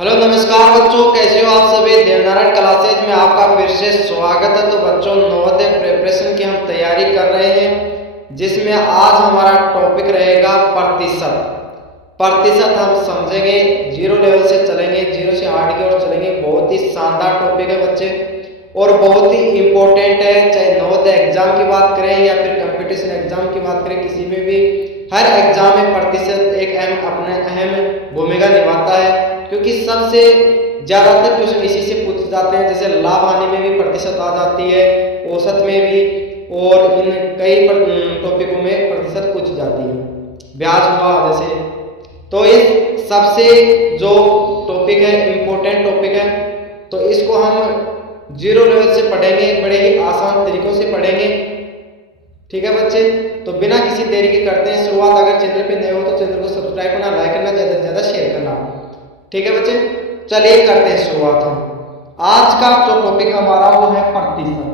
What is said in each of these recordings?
Hello नमस्कार बच्चों, कैसे हो आप सभी। देवनारायण क्लासेज में आपका फिर से स्वागत है। तो बच्चों, नवोदय प्रिपरेशन की हम तैयारी कर रहे हैं, जिसमें आज हमारा टॉपिक रहेगा प्रतिशत। प्रतिशत हम समझेंगे, जीरो लेवल से चलेंगे, जीरो से 8 की ओर चलेंगे। बहुत ही शानदार टॉपिक है बच्चे और बहुत ही इम्पोर्टेंट है। चाहे नवोदय एग्जाम की बात करें या फिर कंपटीशन एग्जाम की बात करें, किसी में भी हर एग्जाम में प्रतिशत एक अहम भूमिका निभाता है, क्योंकि सबसे ज्यादातर क्वेश्चन इसी से पूछे जाते हैं। जैसे लाभ हानि में भी प्रतिशत आ जाती है, औसत में भी, और इन कई टॉपिकों में प्रतिशत पूछी जाती है। ब्याज हुआ जैसे। तो इस सबसे जो टॉपिक है, इम्पोर्टेंट टॉपिक है, तो इसको हम जीरो लेवल से पढ़ेंगे, बड़े ही आसान तरीकों से पढ़ेंगे। ठीक है बच्चे, तो बिना किसी देरी के करते हैं शुरुआत। अगर चैनल पे नए हो तो चैनल को सब्सक्राइब करना, लाइक करना, ज्यादा से ज्यादा शेयर करना। ठीक है बच्चे, चलिए करते हैं शुरुआत। हम आज का जो टॉपिक हमारा वो है प्रतिशत।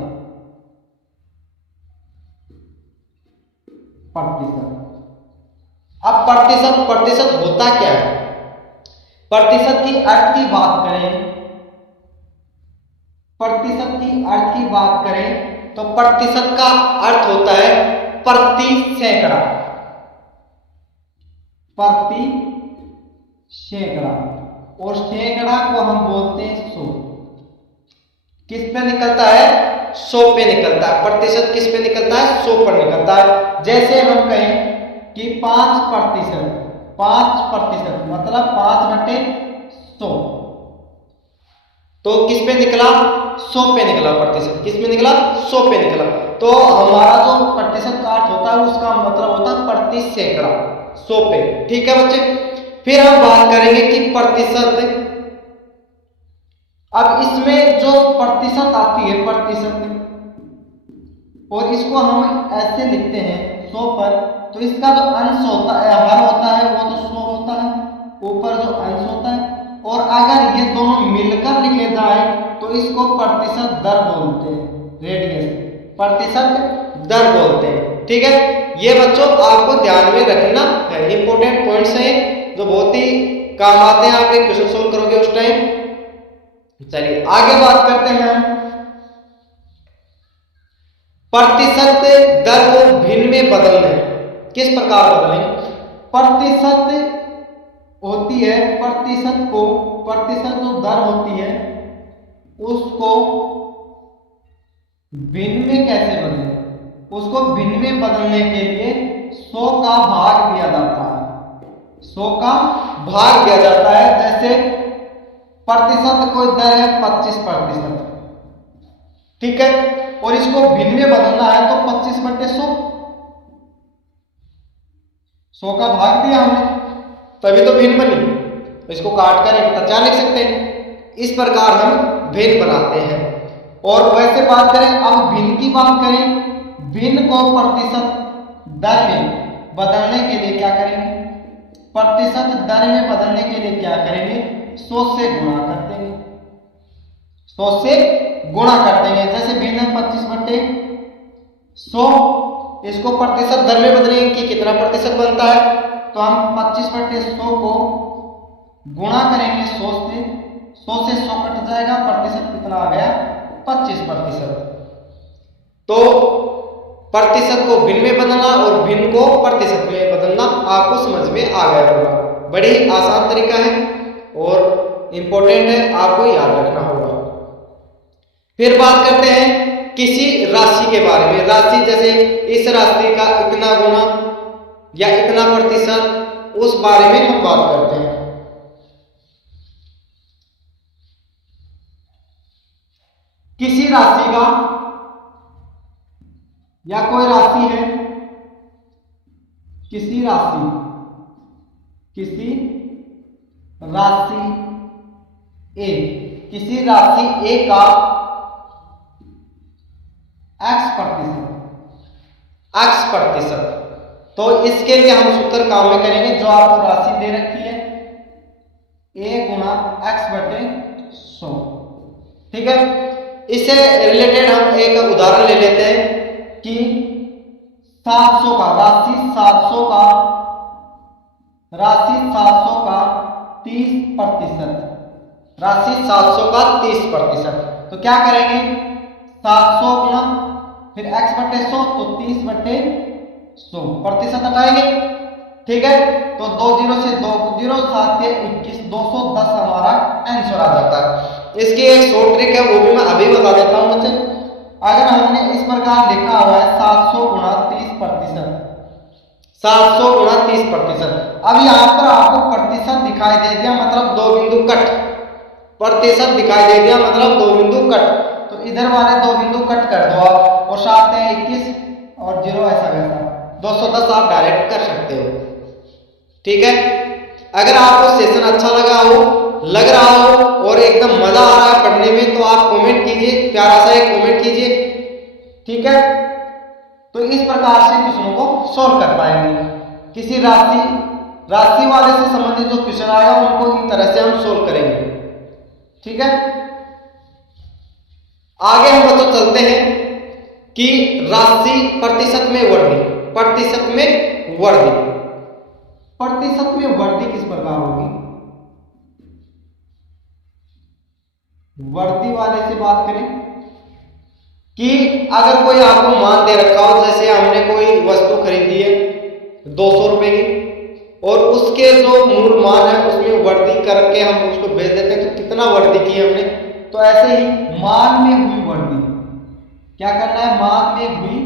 अब प्रतिशत होता क्या है। प्रतिशत की अर्थ की बात करें, तो प्रतिशत का अर्थ होता है प्रति सैकड़ा। और सैकड़ा को हम बोलते हैं 100। किस पे निकलता है? 100 पे निकलता है। प्रतिशत किस पे निकलता है? 100 पर निकलता है। जैसे हम कहें कि 5% मतलब 5/100, तो किस पे निकला? 100 पे निकला प्रतिशत। किस पे निकला? 100 पे निकला। तो हमारा जो प्रतिशत का अर्थ होता है उसका मतलब होता है प्रति सैकड़ा, 100 पे। ठीक है बच्चे, फिर हम बात करेंगे कि प्रतिशत। अब इसमें जो प्रतिशत आती है, प्रतिशत, और इसको हम ऐसे लिखते हैं 100 पर, तो इसका जो अंश होता है, हर होता है, वो तो 100 होता है, ऊपर जो अंश होता है। और अगर ये दोनों मिलकर लिखे जाए तो इसको प्रतिशत दर बोलते हैं, रेडियस, प्रतिशत दर बोलते हैं। ठीक है, ये बच्चों आपको ध्यान में रखना है। इंपॉर्टेंट पॉइंट्स हैं जो बहुत ही काम आते हैं, आप एक क्वेश्चन सोल्व करोगे उस टाइम। चलिए आगे बात करते हैं हम। प्रतिशत दर को भिन्न में बदलना है। किस प्रकार बदलें? प्रतिशत होती है, प्रतिशत जो दर होती है उसको भिन्न में कैसे बदलें? उसको भिन्न में बदलने के लिए 100 का भाग दिया जाता है। 100 का भाग दिया जाता है। जैसे प्रतिशत कोई दर है 25%, ठीक है, और इसको भिन्न में बदलना है तो 25/100, 100 का भाग दिया हमने, तभी तो भिन्न बनी। तो इसको काट कर एक तचा लिख सकते हैं। इस प्रकार हम भिन्न बनाते हैं। और वैसे बात करें, अब भिन्न की बात करें, भिन्न को प्रतिशत दर में बदलने के लिए क्या करेंगे? प्रतिशत दर में बदलने के लिए क्या करेंगे? 100 से गुणा कर देंगे, 100 से गुणा कर देंगे। जैसे भिन्न 25/100, इसको प्रतिशत दर में बदलेंगे कि कितना प्रतिशत बनता है, तो हम 25/100 को गुणा करेंगे 100 से, 100 से 100 कट जाएगा, प्रतिशत कितना आ गया? 25%। तो प्रतिशत को भिन्न में बदलना और भिन्न को प्रतिशत में बदलना आपको समझ में आ गया होगा। बड़ी ही आसान तरीका है और इंपॉर्टेंट है, आपको याद रखना होगा। फिर बात करते हैं किसी राशि के बारे में। राशि जैसे इस राशि का इतना गुना या इतना प्रतिशत, उस बारे में हम बात करते हैं। किसी राशि का, या कोई राशि है, किसी राशि ए, किसी राशि ए का x प्रतिशत, तो इसके लिए हम सूत्र काम में करेंगे। जो आपको राशि दे रखी है a गुणा x/100, ठीक है। इससे रिलेटेड हम एक उदाहरण ले लेते हैं कि 700 का, राशि 700 का 30% राशि 700 का 30%। तो क्या करेंगे, 700 गुना फिर x बटे 100, तो 30/100 प्रतिशत हटाएंगे। ठीक है, तो 2 जीरो से 2 जीरो, 7 के 21, 210 हमारा आंसर आ जाता है। इसकी एक शॉर्ट ट्रिक है, वो भी मैं अभी बता देता हूं बच्चे। अगर हमने इस प्रकार लिखा हुआ है 700 गुणा 30%, 700 गुणा 30%, अब यहाँ पर आपको प्रतिशत दिखाई दे दिया, मतलब दो बिंदु कट, प्रतिशत दिखाई दे दिया मतलब दो बिंदु कट, तो इधर वाले दो बिंदु कट कर दो आप, और 7 है 21 और 0 ऐसा वैसा 210 आप डायरेक्ट कर सकते हो। ठीक है, अगर आपको सेशन अच्छा लग रहा हो और एकदम मजा आ रहा है पढ़ने में, तो आप कमेंट कीजिए, प्यारा सा एक कमेंट कीजिए। ठीक है, तो इस प्रकार से क्वेश्चनों को सॉल्व कर पाएंगे। किसी राशि वाले से संबंधित जो क्वेश्चन आएगा उनको इस तरह से हम सॉल्व करेंगे। ठीक है, आगे हम बच्चों चलते हैं कि राशि प्रतिशत में वृद्धि, प्रतिशत में वृद्धि, प्रतिशत में वृद्धि किस प्रकार होगी। वृद्धि वाले से बात करें कि अगर कोई आपको मान दे रखा हो, जैसे हमने कोई वस्तु खरीदी है 200 रुपए की, और उसके जो मूल मान है उसमें वृद्धि करके हम उसको भेज देते हैं, तो कितना वृद्धि की हमने। तो ऐसे ही मान में हुई वृद्धि, क्या करना है, मान में हुई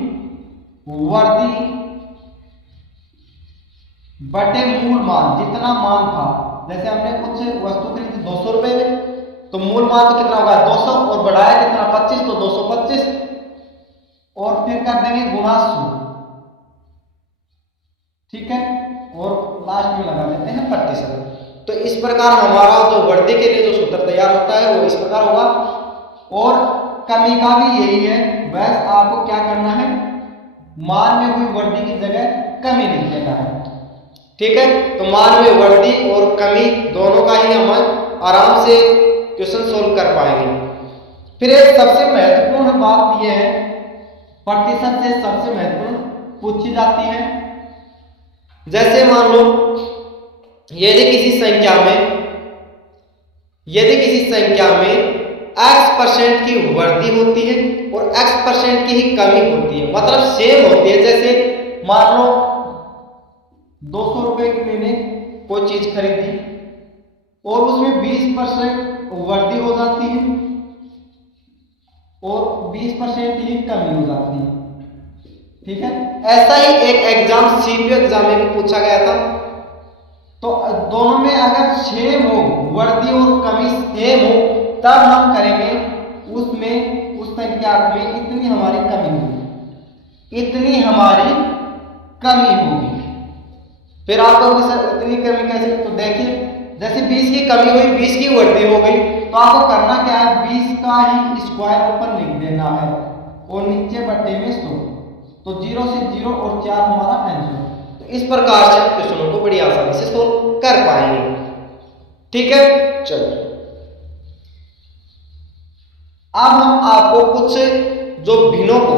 वृद्धि बटे मूल मान, जितना मान था। जैसे हमने कुछ वस्तु खरीदी 200 रुपए में, तो मूल मान तो कितना होगा 200, और बढ़ाया कितना 25, तो 225, और फिर कर देंगे गुणा 100। ठीक है, और लास्ट में लगा देते हैं प्रतिशत। तो इस प्रकार हमारा जो वृद्धि के लिए जो सूत्र तैयार होता है वो इस प्रकार होगा, और कमी का भी यही है। बस आपको क्या करना है, मान में हुई वृद्धि की जगह कमी लिख देना है। ठीक है, तो मान में वृद्धि और कमी दोनों का ही हम आराम से क्वेश्चन सोल्व कर पाएंगे। फिर एक सबसे महत्वपूर्ण बात यह है, प्रतिशत से सबसे महत्वपूर्ण पूछी जाती है। जैसे मान लो यदि किसी संख्या में x% की वृद्धि होती है और x% की ही कमी होती है, मतलब सेम होती है। जैसे मान लो 200 रुपए की मैंने कोई चीज खरीदी और उसमें 20% वृद्धि हो जाती है और 20% ही कमी हो जाती है। ठीक है, ऐसा ही एक एग्जाम सीपीयू एग्जाम में भी पूछा गया था। तो दोनों में अगर सेम हो, वृद्धि और कमी सेम हो, तब हम करेंगे उसमें उस संख्या में इतनी हमारी कमी होगी, इतनी हमारी कमी होगी। फिर आप लोग इतनी कमी कैसे, तो देखिए जैसे 20 की कमी हुई, 20 की वृद्धि हो गई, तो आपको करना क्या है, 20 का ही स्क्वायर ऊपर लिख देना है और नीचे बटे में 100, तो 0 से 0 और 4 हमारा आंसर। तो इस प्रकार से आप क्वेश्चनों को बड़ी आसानी से सोल्व कर पाएंगे। ठीक है, चलिए अब हम आपको कुछ जो भिन्नों को,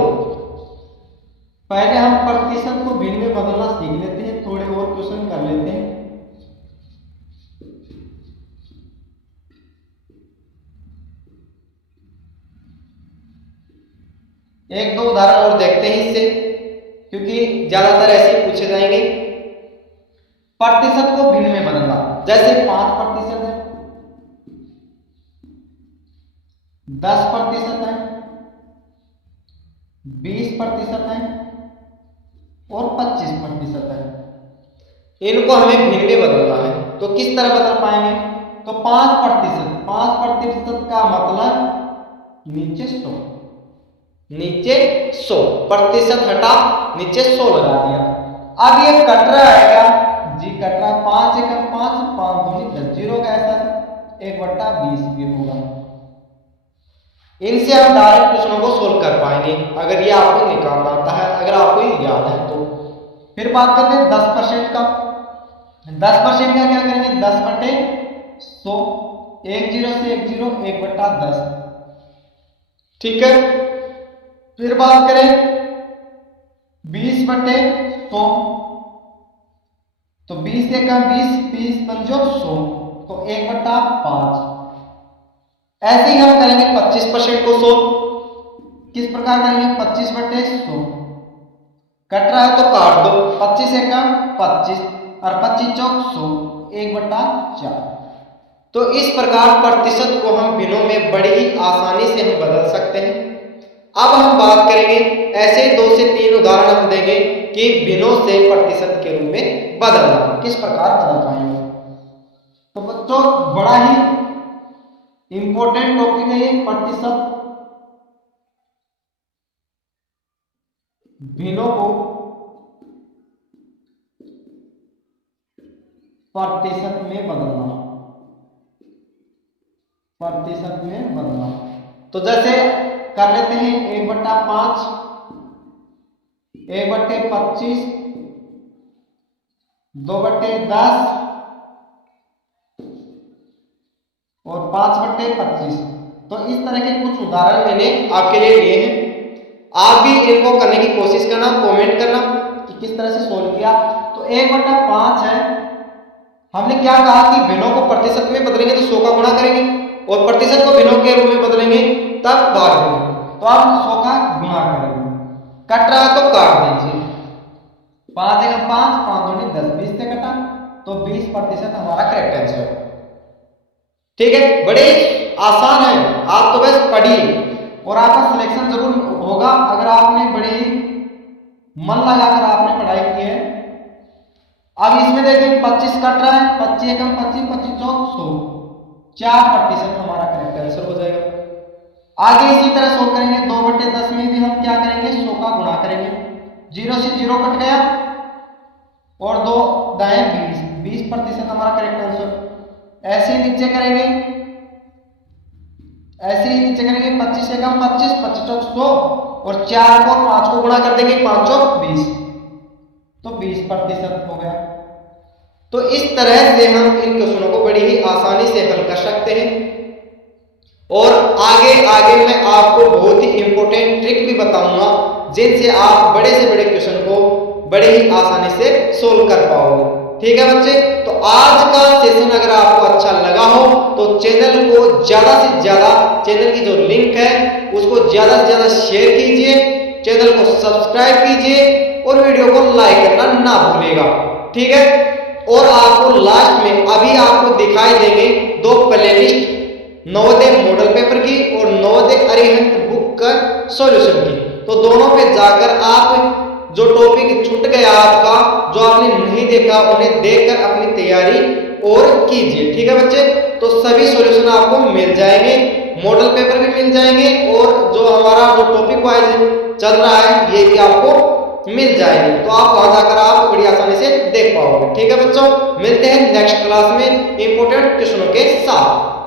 पहले हम प्रतिशत को भिन्न में बदलना सीख लेते हैं, थोड़े और क्वेश्चन कर लेते हैं। एक दो उदाहरण और देखते हैं इससे, क्योंकि ज्यादातर ऐसे पूछे जाएंगे। प्रतिशत को भिन्न में बदलना, जैसे 5% है, 10% है, 20% है और 25% है। इनको हमें भिन्न में बदलना है, तो किस तरह बदल पाएंगे, तो 5% का मतलब नीचे 100, नीचे 100 प्रतिशत हटा नीचे 100 लगा दिया। अब ये कट रहा है क्या जी, कट रहा, 5 एकम 5, 5 दूनी 10, 0 का ऐसा 1/20 भी होगा। इनसे हम डायरेक्ट क्वेश्चनों को सोल्व कर पाएंगे अगर ये आपको निकालना आता है, अगर आपको याद है तो। फिर बात करते हैं 10% का। 10% का क्या करेंगे, 10/100, 1 0 से 1 0, 1/10। ठीक है, फिर बात करें 20/100, तो 20 से कम 20, 20 पंजो 100, तो 1/5। ऐसे ही हम करेंगे 25% को 100। किस प्रकार करेंगे? 25/100 कट रहा है तो काट दो, 25 एकम 25 और 25 चौक 100, 1/4। तो इस प्रकार प्रतिशत को हम भिन्नों में बड़ी ही आसानी से हम बदल सकते हैं। अब हम बात करेंगे, ऐसे 2 से 3 उदाहरण हम देंगे कि भिन्नों से प्रतिशत के रूप में बदलना किस प्रकार बदल पाएंगे। तो बच्चों बड़ा ही इंपॉर्टेंट टॉपिक है ये, प्रतिशत भिन्नों को प्रतिशत में बदलना, प्रतिशत में बदलना। तो जैसे कर लेते हैं 1/5, 1/25, 2/10 और 5/25। तो इस तरह के कुछ उदाहरण मैंने आपके लिए लिए हैं। आप भी इनको करने की कोशिश करना, कमेंट करना कि किस तरह से सोल्व किया। तो 1/5 है, हमने क्या कहा कि भिन्नों को प्रतिशत में बदलेंगे तो 100 का गुणा करेंगे और प्रतिशत को भिन्नों के रूप में बदलेंगे तब भाग देंगे। तो आप 100 का गुणा करेंगे, कट रहा है तो काट दीजिए, 5 एकम 5, 5 दूनी 10, 20 से कटा तो 20% हमारा करेक्ट आंसर है। ठीक है, बड़े आसान है, आप तो बस पढ़िए और आपका सिलेक्शन जरूर होगा अगर आपने बड़े ही मन लगाकर आपने पढ़ाई की है। अब इसमें देखिए 25 कट रहा है, 25 एकम 25, 25 चौक 100, 4% हमारा करेक्ट आंसर हो जाएगा। आगे इसी तरह सोल्व करेंगे, 2/10 में भी हम क्या करेंगे? 100 का गुणा करेंगे, 0 से 0 कट गया और 2 दाएं 20% हमारा करेक्ट आंसर। ऐसे ही नीचे करेंगे, ऐसे ही नीचे करेंगे 25 एकम 25, 25 चौक 100 और 4 को 5 को गुणा कर देंगे, 5 चौक 20, तो 20% हो गया। तो इस तरह से हम इन क्वेश्चनों को बड़ी ही आसानी से हल कर सकते हैं। और आगे आगे मैं आपको बहुत ही इंपॉर्टेंट ट्रिक भी बताऊंगा जिनसे आप बड़े से बड़े क्वेश्चन को बड़े ही आसानी से सोल्व कर पाओगे। ठीक है बच्चे, तो आज का सेशन अगर आपको अच्छा लगा हो तो चैनल को ज्यादा से ज्यादा, चैनल की जो लिंक है उसको ज्यादा से ज्यादा शेयर कीजिए, चैनल को सब्सक्राइब कीजिए और वीडियो को लाइक करना ना भूलिएगा। ठीक है, और आपको लास्ट में अभी आपको दिखाई देंगे 2 प्लेलिस्ट, नवोदय मॉडल पेपर की और नवोदय अरिहंत बुक का सॉल्यूशन की। तो दोनों पे जाकर आप जो टॉपिक छूट गया आपका, जो आपने नहीं देखा, उन्हें देखकर अपनी तैयारी और कीजिए। ठीक है बच्चे, तो सभी सॉल्यूशन आपको मिल जाएंगे, मॉडल पेपर भी मिल जाएंगे और जो हमारा जो टॉपिक वाइज चल रहा है ये भी आपको मिल जाएगी। तो आप वहां जाकर आप बड़ी आसानी से देख पाओगे। ठीक है बच्चों, मिलते हैं नेक्स्ट क्लास में इंपोर्टेंट क्वेश्चनों के साथ।